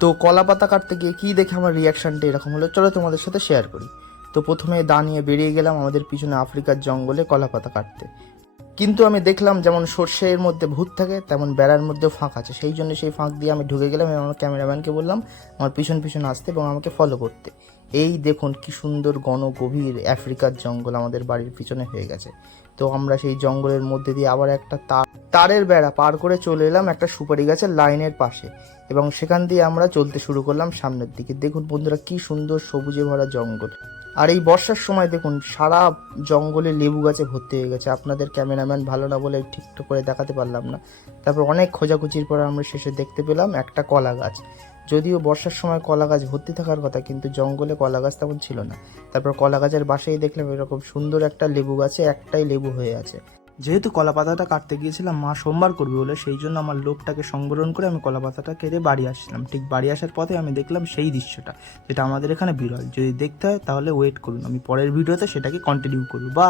তো কলা পাতা কাটতে গিয়ে কী দেখে আমার রিয়াকশানটা এরকম হলো, চলো তোমাদের সাথে শেয়ার করি। তো প্রথমে দা নিয়ে বেরিয়ে গেলাম আমাদের পিছনে আফ্রিকার জঙ্গলে কলা পাতা কাটতে। কিন্তু আমি দেখলাম যেমন সর্ষের মধ্যে ভূত থাকে তেমন বেড়ার মধ্যেও ফাঁক আছে, সেই জন্য সেই ফাঁক দিয়ে আমি ঢুকে গেলাম এবং আমার ক্যামেরাম্যানকে বললাম আমার পিছন পিছন আসতে এবং আমাকে ফলো করতে। এই দেখুন কি সুন্দর ঘন গভীর আফ্রিকার জঙ্গল আমাদের বাড়ির পিছনে হয়ে গেছে। তো আমরা সেই জঙ্গলের মধ্যে দিয়ে আবার একটা তারের বেড়া পার করে চলে এলাম একটা সুপারি গাছের লাইনের পাশে এবং সেখান দিয়ে আমরা চলতে শুরু করলাম সামনের দিকে। দেখুন বন্ধুরা কি সুন্দর সবুজে ভরা জঙ্গল। আর এই বর্ষার সময় দেখুন সারা জঙ্গলে লেবু গাছে ভর্তি হয়ে গেছে। আপনাদের ক্যামেরাম্যান ভালো না বলে ঠিকঠাক করে দেখাতে পারলাম না। তারপর অনেক খোঁজাখুঁজির পর আমরা শেষে দেখতে পেলাম একটা কলা গাছ। যদিও বর্ষার সময় কলা গাছ ভর্তি থাকার কথা, কিন্তু জঙ্গলে কলা গাছ তেমন ছিল না। তারপর কলা গাছের বাসায় দেখলাম এরকম সুন্দর একটা লেবু গাছে একটাই লেবু হয়ে আছে। যেহেতু কলা পাতাটা কাটতে গিয়েছিলাম মা সোমবার করবে বলে, সেই জন্য আমার লোভটাকে সংবরণ করে আমি কলা পাতাটা কেটে বাড়ি আসছিলাম। ঠিক বাড়ি আসার পথে আমি দেখলাম সেই দৃশ্যটা, যেটা আমাদের এখানে বিরল। যদি দেখতে হয় তাহলে ওয়েট করুন, আমি পরের ভিডিওতে সেটাকে কন্টিনিউ করবো। বা